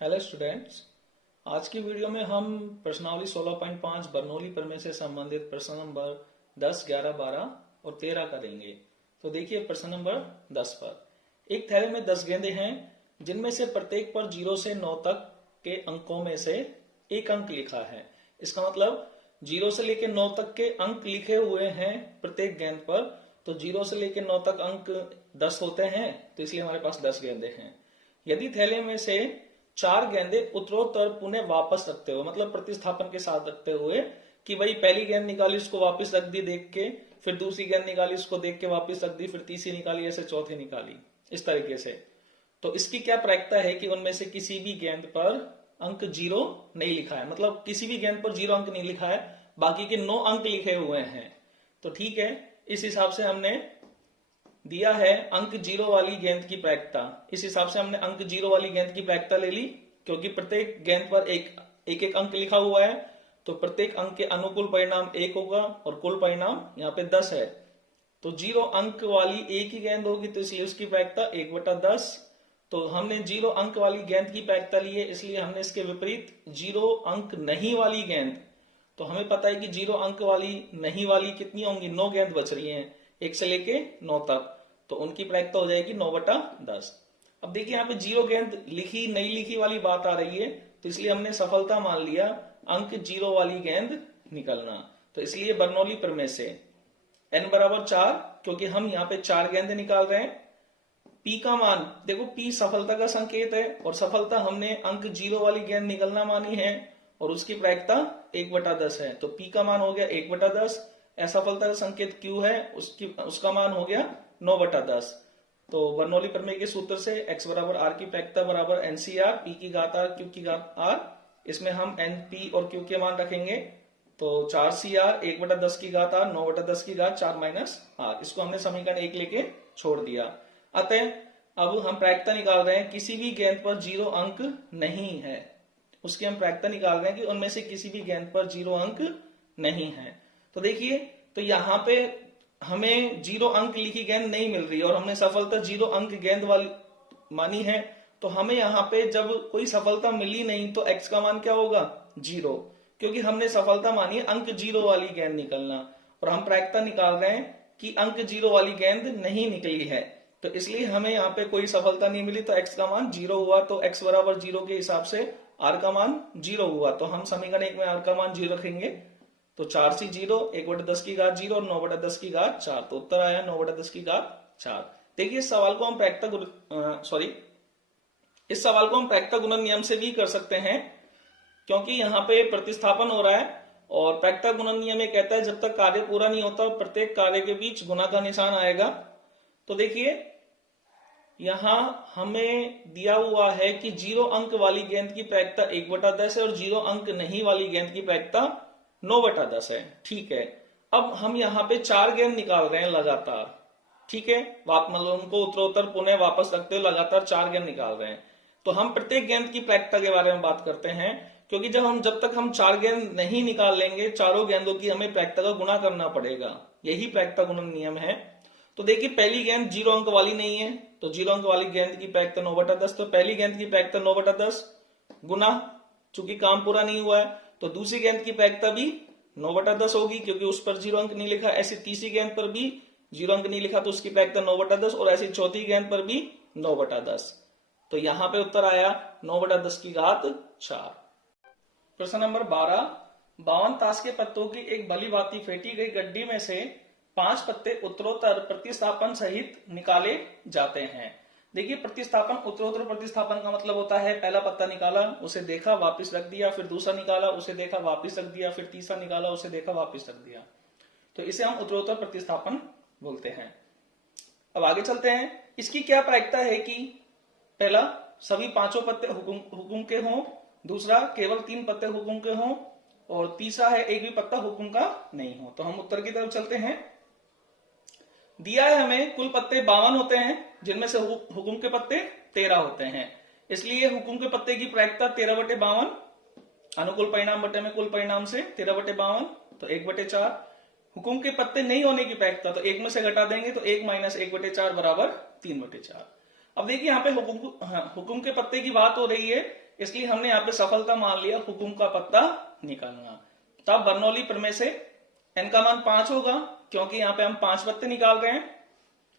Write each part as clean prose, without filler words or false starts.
Hello students. आज की video में हम प्रश्नावली 16.5 बर्नौली प्रमेय से संबंधित प्रश्न नंबर 10, 11, 12 और 13 करेंगे। तो देखिए प्रश्न नंबर 10 पर एक थैले में 10 गेंदें हैं जिनमें से प्रत्येक पर 0 से 9 तक के अंकों में से एक अंक लिखा है। इसका मतलब 0 से लेकर 9 तक के अंक लिखे हुए हैं प्रत्येक गेंद पर। तो 0 से लेकर 9 तक अंक 10 होते हैं, तो इसलिए हमारे पास 10 गेंदें हैं। यदि थैले में से 4 गेंदे उत्तरोत्तर पुनः वापस रखते हुए, मतलब प्रतिस्थापन के साथ रखते हुए, कि भाई पहली गेंद निकाली उसको वापस रख दी देख के, फिर दूसरी गेंद निकाली उसको देख के वापस रख दी, फिर तीसरी निकाली, ऐसे चौथी निकाली, इस तरीके से। तो इसकी क्या प्रायिकता है कि उनमें से किसी भी गेंद पर अंक 0 नहीं लिखा है, मतलब किसी भी गेंद पर 0 अंक नहीं लिखा है, बाकी के 9 अंक लिखे हुए हैं। तो ठीक है, इस हिसाब से हमने दिया है अंक 0 वाली गेंद की प्रायिकता। इस हिसाब से हमने अंक 0 वाली गेंद की प्रायिकता ले ली, क्योंकि प्रत्येक गेंद पर एक अंक लिखा हुआ है, तो प्रत्येक अंक के अनुकूल परिणाम 1 होगा और कुल परिणाम यहाँ पे 10 है। तो 0 अंक वाली एक ही गेंद होगी, तो इसलिए उसकी प्रायिकता 1/10। तो हमने 0 अंक वाली गेंद की प्रायिकता ली है, इसलिए हमने इसके विपरीत 0 अंक नहीं वाली गेंद। तो हमें पता है कि 0 अंक वाली नहीं वाली कितनी होंगी, 9 गेंद बच रही हैं 1 से लेके 9 तक, तो उनकी प्रायिकता हो जाएगी 9/10। अब देखिए यहाँ पे 0 गेंद लिखी नहीं लिखी वाली बात आ रही है, तो इसलिए हमने सफलता मान लिया अंक 0 वाली गेंद निकलना। तो इसलिए बर्नौली प्रमेय से n बराबर 4, क्योंकि हम यहाँ पे 4 गेंद निकाल रहे हैं। p का मान देखो, p सफलता का संकेत है, और सफलता हमने अंक 0 वाली गेंद निकलना मानी है, और उसकी प्रायिकता 1/10 है। तो p का मान हो गया 1/10। असफलता का संकेत q है, उसका मान हो गया 9/10। तो बर्नौली प्रमेय के सूत्र से x बराबर r की प्रायिकता बराबर NCR p की घात r q की घात r। इसमें हम n p और q के मान रखेंगे, तो 4CR 1/10 की घात r 9/10 की घात 4 माइनस r। इसको हमने समीकरण 1 लेके छोड़ दिया। अतः अब हम प्रायिकता निकाल रहे हैं, किसी भी गेंद पर 0 अंक नहीं है, उसकी हम प्रायिकता निकाल रहे हैं कि उनमें से किसी भी गेंद पर 0 अंक नहीं है। तो देखिए, तो यहाँ पे हमें 0 अंक लिखी गेंद नहीं मिल रही, और हमने सफलता 0 अंक गेंद वाली मानी है। तो हमें यहाँ पे जब कोई सफलता मिली नहीं, तो x का मान क्या होगा 0, क्योंकि हमने सफलता मानी है अंक 0 वाली गेंद निकलना, और हम प्रायिकता निकाल रहे हैं कि अंक 0 वाली गेंद नहीं निकली है। तो इसलिए हमें यहाँ पे कोई सफलता नहीं मिली, तो x का मान 0 हुआ। तो x बराबर 0 के हिसाब से r का मान 0 हुआ, तो हम समीकरण 1 में r का मान 0 रखेंगे। तो 4C 0 1/10 की घात 0 और 9/10 की घात 4, तो उत्तर आया 9/10 की घात 4। देखिए इस सवाल को हम प्रायिकता गुणन नियम से भी कर सकते हैं, क्योंकि यहाँ पे प्रतिस्थापन हो रहा है, और प्रायिकता गुणन नियम ये कहता है जब तक कार्य पूरा नहीं होता प्रत्येक कार्य के बीच गुना का निशान आएगा। तो देखिए यहां हमें दिया हुआ है कि 0 अंक वाली गेंद की प्रायिकता 1/10 है, और 0 अंक नहीं वाली गेंद की प्रायिकता 9/10 है। ठीक है, अब हम यहाँ पे 4 गेंद निकाल रहे हैं लगातार। ठीक है, मतलब उनको उत्तरोत्तर पुनः वापस रखते हुए लगातार 4 गेंद निकाल रहे हैं। तो हम प्रत्येक गेंद की प्रायिकता के बारे में बात करते हैं, क्योंकि जब तक हम 4 गेंद नहीं निकाल लेंगे, चारों गेंदों की हमें प्रायिकता का गुणा करना पड़ेगा। यही प्रायिकता गुणन नियम है। तो देखिए पहली गेंद 0 अंक वाली नहीं है, तो 0 अंक वाली गेंद की प्रायिकता 9/10। तो पहली गेंद की प्रायिकता 9/10 गुना, चूंकि काम पूरा नहीं हुआ है, तो दूसरी गेंद की प्रायिकता भी 9/10 होगी, क्योंकि उस पर 0 अंक नहीं लिखा। ऐसी तीसरी गेंद पर भी 0 अंक नहीं लिखा, तो उसकी प्रायिकता 9/10, और ऐसी चौथी गेंद पर भी 9/10। तो यहां पे उत्तर आया 9/10 की घात 4। प्रश्न नंबर 12, 52 ताश के पत्तों की एक भली भांति फेंटी गई गड्डी में से 5 पत्ते उत्तरोत्तर प्रतिस्थापन सहित निकाले जाते हैं। देखिए प्रतिस्थापन, उत्तरोत्तर प्रतिस्थापन का मतलब होता है पहला पत्ता निकाला, उसे देखा, वापस रख दिया, फिर दूसरा निकाला, उसे देखा, वापस रख दिया, फिर तीसरा निकाला, उसे देखा, वापस रख दिया। तो इसे हम उत्तरोत्तर प्रतिस्थापन बोलते हैं। अब आगे चलते हैं। इसकी क्या प्रायिकता है कि पहला सभी 5 पत्ते हुकुम के हों, दूसरा केवल 3 पत्ते हुकुम के हों, और तीसरा है एक भी पत्ता हुकुम का नहीं हो। तो हम उत्तर की तरफ चलते हैं। दिया है हमें कुल पत्ते 52 होते हैं, जिनमें से हुकुम के पत्ते 13 होते हैं। इसलिए हुकुम के पत्ते की प्रायिकता 13/52, अनुकूल परिणाम बटे में कुल परिणाम से 13/52, तो 1/4। हुकुम के पत्ते नहीं होने की प्रायिकता, तो 1 में से घटा देंगे, तो 1 - 1/4 बराबर 3/4। अब देखिए यहाँ पे हुकुम के पत्ते की बात हो रही है, इसलिए हमने यहाँ पे सफलता मान लिया हुकुम का पत्ता निकालना। तब बर्नौली प्रमेय से n का मान 5 होगा, क्योंकि यहाँ पे हम 5 पत्ते निकाल रहे हैं।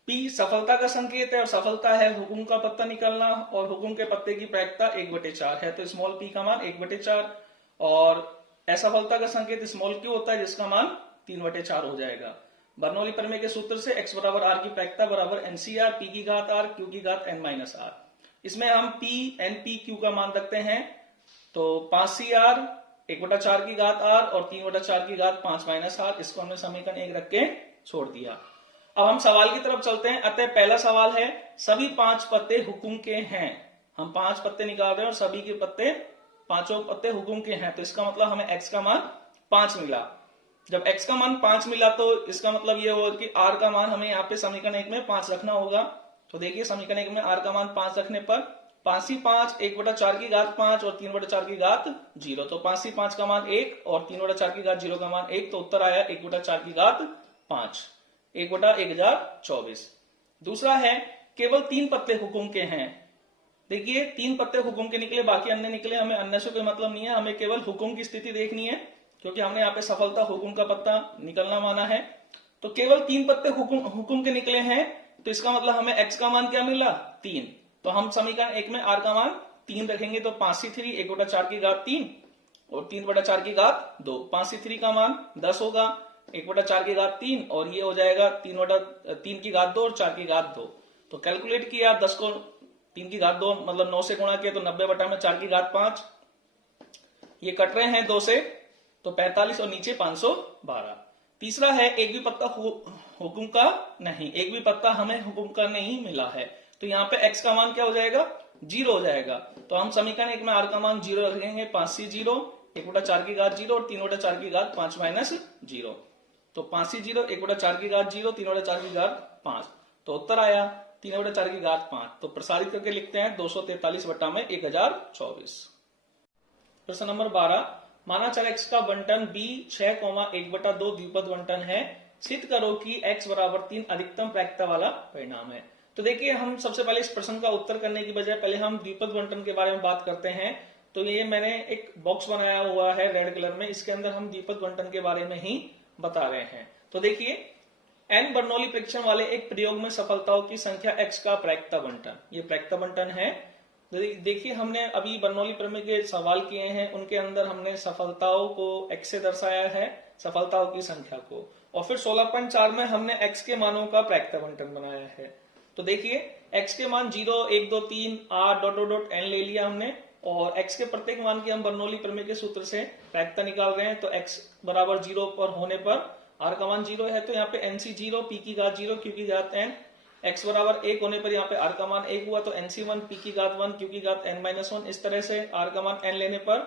P सफलता का संकेत है और सफलता है हुकुम का पत्ता निकालना, और हुकुम के पत्ते की प्रायिकता 1/4 है, तो स्मॉल p का मान 1/4, और असफलता का संकेत स्मॉल q होता है जिसका मान 3/4 हो जाएगा। बर्नौली प्रमेय के सूत्र से x बराबर r की प्रायिकता बराबर NCR p की घात r q की घात n माइनस r। इसमें हम p n p q का मान रखते हैं, तो 5CR 1/4 की घात r और 3/4 की घात 5 माइनस r, इसको हमने समीकरण 1 रख के छोड़ दिया। अब हम सवाल की तरफ चलते हैं। अतः पहला सवाल है, सभी 5 पत्ते हुकुम के हैं। हम 5 पत्ते निकाल रहे हैं और सभी के पत्ते, पांचों पत्ते हुकुम के हैं, तो इसका मतलब हमें x का मान 5 मिला। जब x का मान 5 मिला तो इसका मतलब ये होगा कि r का मान हमें यहाँ पे समीकरण 1 में 5 रखना होगा। तो देखिए समीकरण 1 में r का मान 5 रखने पर 5 1/4 की घात 5 और 3/4 की घात 0, तो 5 का मान 1 और 3/4 की घात 0 का मान 1, तो उत्तर आया 1/4 की घात 5, 1/1024। दूसरा है, केवल 3 पत्ते हुकुम के हैं। देखिए 3 पत्ते हुकुम के निकले, बाकी अन्य निकले, हमें अन्य से कोई मतलब नहीं है, हमें केवल हुकुम की स्थिति देखनी है, क्योंकि हमने यहाँ पे सफलता हुकुम का पत्ता निकलना माना है। तो केवल 3 पत्ते हुकुम के निकले हैं, तो इसका मतलब हमें x का मान क्या मिला, 3। तो हम समीकरण 1 में r का मान 3 रखेंगे, तो 5c3 1/4 की घात 3 और 3/4 की घात 2। 5c3 का मान 10 होगा, 1/4 की घात 3 और ये हो जाएगा 3 की घात 2 और 4 की घात 2। तो कैलकुलेट किया, 10 को 3 की घात 2 मतलब 9 से गुणा किया तो 90/4 की घात 5, ये कट रहे हैं 2 से, तो 45 और नीचे 512। तीसरा है, एक भी पत्ता हुकुम का नहीं, एक भी पत्ता हमें हुकुम का नहीं मिला है, तो यहाँ पे x का मान क्या हो जाएगा, 0 हो जाएगा। तो हम समीकरण 1 में r का मान 0 रखेंगे, 5c0 1/4 की घात 0 और 3/4 की घात 5 माइनस 0, तो 5c0 1/4 की घात 0 3/4 की घात 5, तो उत्तर आया 3/4 की घात 5। तो प्रसारित करके लिखते हैं 243/1024। प्रश्न नंबर 12, माना चर x का बंटन b 6,1/2 द्विपद बंटन है, सिद्ध करो कि x बराबर 3 अधिकतम प्रायिकता वाला परिणाम है। तो देखिए हम सबसे पहले इस प्रश्न का उत्तर करने की बजाय पहले हम द्विपद बंटन के बारे में बात करते हैं। तो ये मैंने एक बॉक्स बनाया हुआ है रेड कलर में, इसके अंदर हम द्विपद बंटन के बारे में ही बता रहे हैं। तो देखिए n बर्नौली परीक्षण वाले एक प्रयोग में सफलताओं की संख्या x का प्रायिकता बंटन, ये प्रायिकता बंटन है। देखिए हमने अभी बर्नौली प्रमेय के सवाल किए हैं, उनके अंदर हमने सफलताओं को x से दर्शाया है, सफलताओं की संख्या को, और फिर 16.4 में हमने x के मानों का प्रायिकता बंटन बनाया है। तो देखिए x के मान 0 1 2 3 r ... n ले लिया हमने, और x के प्रत्येक मान की हम बर्नौली प्रमेय के सूत्र से प्रायिकता निकाल रहे हैं। तो x बराबर 0 पर होने पर r का मान 0 है, तो यहाँ पे nc0 p की घात 0 q की घात n, x बराबर 1 होने पर यहाँ पे r का मान 1 हुआ, तो nc1 p की घात 1 q की घात n-1। इस तरह से r का मान n लेने पर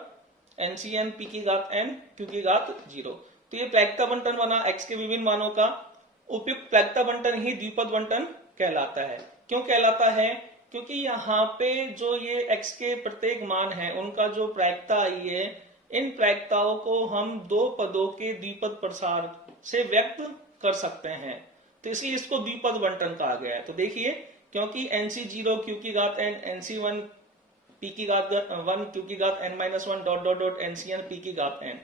ncn p की घात n q की घात 0। तो ये प्रायिकता बंटन बना x के विभिन्न मानों का। उपयुक्त प्रायिकता बंटन ही द्विपद बंटन कहलाता है। क्यों कहलाता है? क्योंकि यहाँ पे जो ये x के प्रत्येक मान है उनका जो प्रायिकता आई है, इन प्रायिकताओं को हम दो पदों के द्विपद प्रसार से व्यक्त कर सकते हैं, तो इसलिए इसको द्विपद बंटन कहा गया है। तो देखिए क्योंकि nc0 q की घात n, nc1 p की घात 1 q की घात n-1 ... ncn p की घात n,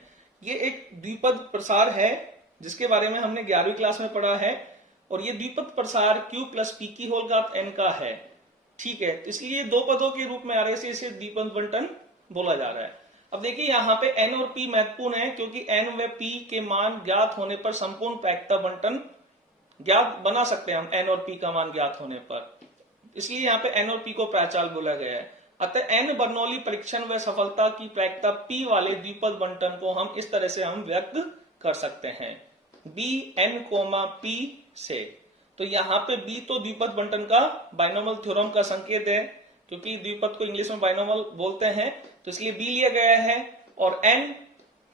ये एक द्विपद प्रसार है जिसके बारे में हमने 11वीं क्लास में पढ़ा है, और ये द्विपद प्रसार q प्लस p की होल घात n का है। ठीक है, तो इसलिए दो पदों के रूप में आ रहे से इसे द्विपद बंटन बोला जा रहा है। अब देखिए यहाँ पे n और p महत्वपूर्ण है, क्योंकि n व p के मान ज्ञात होने पर संपूर्ण प्रायिकता बंटन ज्ञात बना सकते हैं हम n और p का मान ज्ञात होने पर, इसलिए यहाँ पे n और p को प्राचाल बोला गया है। अतः n बर्नौली परीक्षण व सफलता की प्रायिकता p वाले द्विपद बंटन को हम इस तरह से हम व्यक्त कर सकते हैं, b n, p से। तो यहाँ पे b तो द्विपद बंटन का बाइनोमियल थ्योरम का संकेत है, क्योंकि द्विपद को इंग्लिश में बाइनोमियल बोलते हैं, तो इसलिए b लिया गया है, और n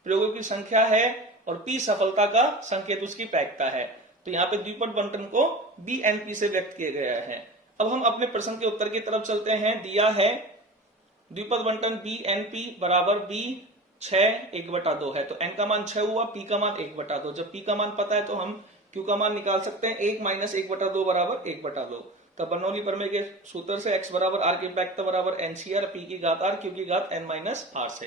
प्रयोगों की संख्या है और p सफलता का संकेत उसकी प्रायिकता है। तो यहाँ पे द्विपद बंटन को b n p से व्यक्त किया गया है। अब हम अपने प्रश्न के उत्तर की तरफ चलते हैं। दिया है द्विपद बंटन b n p बराबर b 6 1/2 है, तो n का मान 6 हुआ, p का मान 1/2। जब p का मान पता है तो हम q का मान निकाल सकते हैं, 1 - 1/2 बराबर 1/2। तो बर्नौली प्रमेय के सूत्र से x बराबर r की प्रैक्टिकल बराबर NCR p की घात r q की घात n माइनस r से।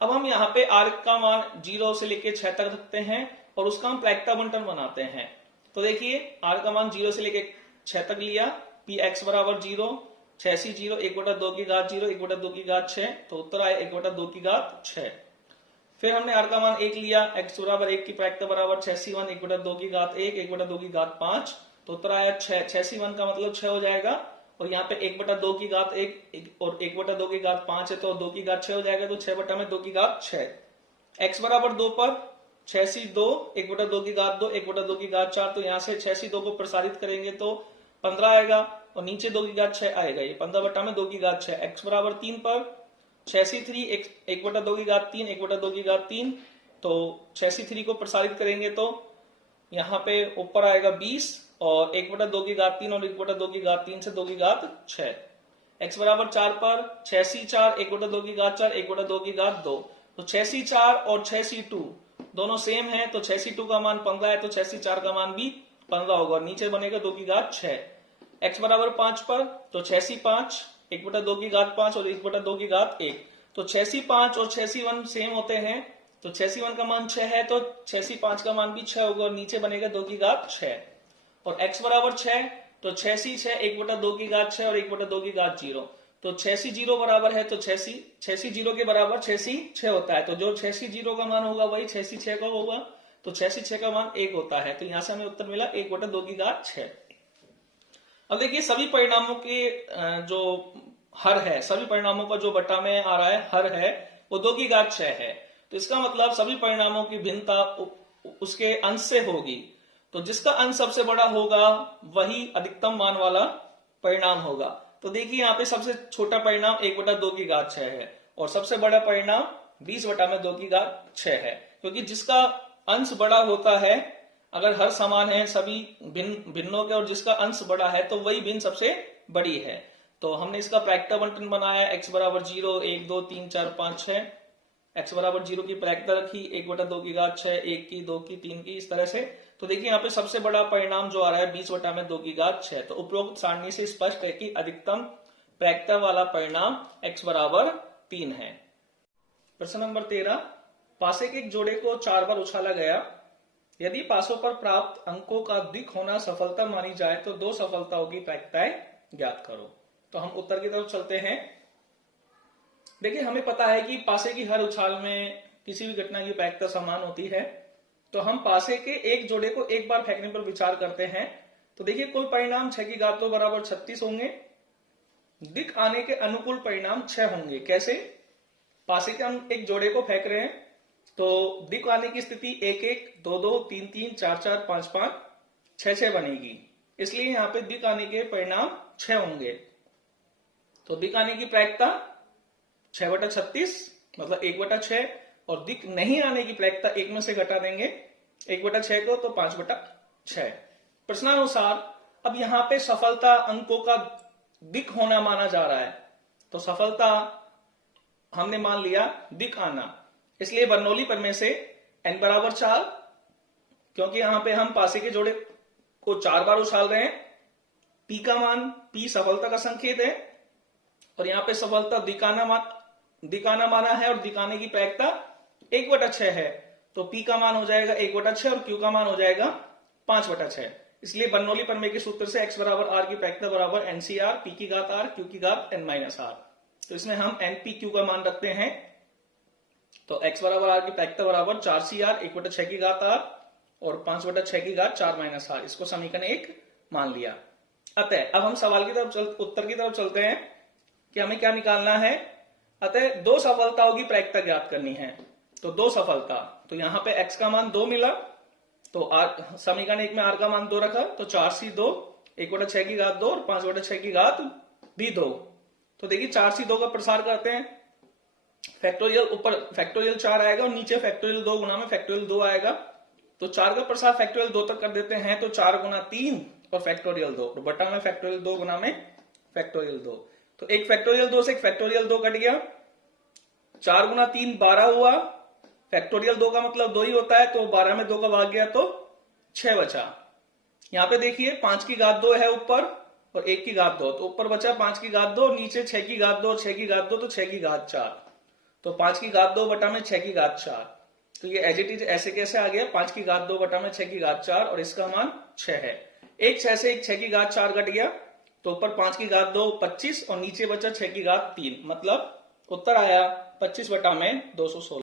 अब हम यहाँ पे r का मान 0 से लेके 6 तक रखते हैं और उसका हम प्रैक्टिकल बंटन बनाते हैं। तो देखिए r का मान 0 से लेके 6 तक लिया, p x बराबर 0, 6c 0, 1/2 की घात 0, 1/2 की घात 6, तो उत्तर आया 1/2 की घात 6। फिर हमने r का मान 1 लिया, x बराबर 1 की प्रैक्टिकल बराबर 6c1, 1/2 की घात 1, 1/2 की घात 5, तो उत्तर आया 6। 6c1 का मतलब 6 हो जाएगा और यहाँ पे 1/2 की घात 1 और 1/2 की घात 5 है तो 2 की घात 6 हो जाएगा, तो 6/2 की घात 6। x बराबर 2 पर 6c2, 1/2 की घात 2, 1/2 की घात 4, तो यहाँ से 6c2 को प्रसारित करेंगे तो 15 आएगा और नीचे 2 की घात 6 आएगा, ये 15/2 की घात 6। x बराबर 3 पर 6c3, 1/2 की घात 3, 1/2 की घात 3, तो 6c3 को प्रसारित करेंगे तो यहाँ पे ऊपर आएगा 20 और 1/2 की घात 3 और 1/2 की घात 3 से 2 की घात 6। x बराबर 4 पर 6c4, 1/2 की घात 4, 1/2 की घात 2, तो 6c4 और 6c2 दोनों सेम है, तो 6c2 का मान 15 है तो 6c4 का मान भी 15 होगा और नीचे बनेगा 2 की घात 6। x बराबर 5 पर तो 6c5, 1/2 की घात 5 और 1/2 की घात 1, तो 6c5 और 6c1 सेम होते हैं, तो 6c1 का मान 6 है तो 6c5 का मान भी 6 होगा और नीचे बनेगा 2 की घात 6। और x बराबर 6 तो 6c6, 1/2 की घात 6 और 1/2 की घात 0, तो 6c0 बराबर है तो 6c0 के बराबर 6c6 होता है, तो जो 6c0 का मान होगा वही 6c6 का होगा, तो 6c6 का मान 1 होता है, तो यहां से हमें उत्तर मिला 1/2 की घात 6। अब देखिए सभी परिणामों के जो हर है, सभी परिणामों का जो बटा में आ रहा है हर है वो 2 की घात 6 है, तो इसका मतलब सभी परिणामों की भिन्नता उसके अंश से होगी, तो जिसका अंश सबसे बड़ा होगा वही अधिकतम मान वाला परिणाम होगा। तो देखिए यहाँ पे सबसे छोटा परिणाम 1/2 की घात 6 है और सबसे बड़ा परिणाम 20/2 की घात 6 है, क्योंकि जिसका अंश बड़ा होता है, अगर हर समान है सभी भिन्नों के और जिसका अंश बड़ा है तो वही भिन्न सबसे बड़ी है। तो हमने इसका प्रैक्टिकल बंटन बनाया, x बराबर 0, 1, 2, 3, 4, 5, 6, x बराबर 0 की प्रैक्टिकल रखी, 1/2 की घात 6, 1 की, 2 की, 3 की, इस तरह से। तो देखिए यहाँ पे सबसे बड़ा परिणाम जो आ रहा है 20/2 की घात 6, तो उपरोक्त सारणी से स्पष्ट है कि अधिकतम प्रैक्टिकल वाला परिणाम x बराबर 3 है। प्रश्न नंबर 13, पासे के एक जोड़े को 4 बार उछाला गया, यदि पासों पर प्राप्त अंकों का द्विक होना सफलता मानी जाए तो 2 सफलताओं की प्रायिकताएं ज्ञात करो। तो हम उत्तर की तरफ चलते हैं। देखिए हमें पता है कि पासे की हर उछाल में किसी भी घटना की प्रायिकता समान होती है, तो हम पासे के एक जोड़े को एक बार फेंकने पर विचार करते हैं। तो देखिए कुल परिणाम 6 की घात 2 बराबर 36 होंगे, दिक आने के अनुकूल परिणाम 6 होंगे। कैसे? पासे के हम एक जोड़े को फेंक रहे हैं तो दिक आने की स्थिति 1 1, 2 2, 3 3, 4 4, 5 5, 6 6 बनेगी, इसलिए यहाँ पे दिक आने के परिणाम 6 होंगे। तो दिक आने की प्रायिकता 6/36 मतलब 1/6 और दिक नहीं आने की प्रायिकता 1 में से घटा देंगे 1/6 को, तो 5/6। प्रश्नानुसार अब यहाँ पे सफलता अंकों का दिक होना माना जा रहा है, तो सफलता हमने मान लिया दिक आना, इसलिए बर्नौली प्रमेय से n बराबर 4, क्योंकि यहां पे हम पासे के जोड़े को 4 बार उछाल रहे हैं, p का मान, p सफलता का संकेत है और यहाँ पे सफलता दिकाना माना है और दिकाने की प्रायिकता 1/6 है, तो p का मान हो जाएगा 1/6 और q का मान हो जाएगा 5/6। इसलिए बर्नौली प्रमेय के सूत्र से x बराबर r की प्रायिकता बराबर NCR p की घात r q की घात n माइनस r, तो इसमें हम NPQ का मान रखते हैं, तो x बराबर r की प्रायिकता बराबर 4CR 1/6 की घात r और 5/6 की घात 4 माइनस r, इसको समीकरण 1 मान लिया। अतः अब हम सवाल की तरफ उत्तर की तरफ चलते हैं कि हमें क्या निकालना है। अतः 2 सफलताओं की प्रायिकता ज्ञात करनी है, तो 2 सफलता, तो यहाँ पे x का मान 2 मिला, तो समीकरण 1 में r का मान 2 रखा, तो 4C2 1/6 की घात 2 और 5/6 की घात भी 2। तो देखिए 4C2 का प्रसार करते हैं, फैक्टोरियल ऊपर फैक्टोरियल 4 आएगा और नीचे फैक्टोरियल 2 गुना में फैक्टोरियल 2 आएगा, तो 4 का प्रसार फैक्टोरियल 2 तक कर देते हैं, तो 4 गुना 3 और फैक्टोरियल 2, और बटा में फैक्टोरियल 2 गुना में फैक्टोरियल 2, तो एक फैक्टोरियल 2 से एक फैक्टोरियल 2 कट गया, 4 गुना 3 12 हुआ, फैक्टोरियल 2 का मतलब 2 ही होता है, तो 12 में 2 का भाग गया तो 6 बचा। यहाँ पे देखिए 5 की घात 2 है ऊपर और 1 की घात 2, तो ऊपर बचा 5 की घात 2, नीचे 6 की घात 2 और 6 की घात 2, तो 6 की घात 4। तो 5 की घात 2 बटा में 6 की घात 4, तो ये एज इट इज ऐसे कैसे आ गया, 5 की घात 2 बटा में 6 की घात 4 और इसका मान 6 है। एक 6 से एक 6 की घात 4 घट गया, तो ऊपर 5 की घात 2 25 और नीचे बचा 6 की घात 3, मतलब उत्तर आया 25 बटा में 216।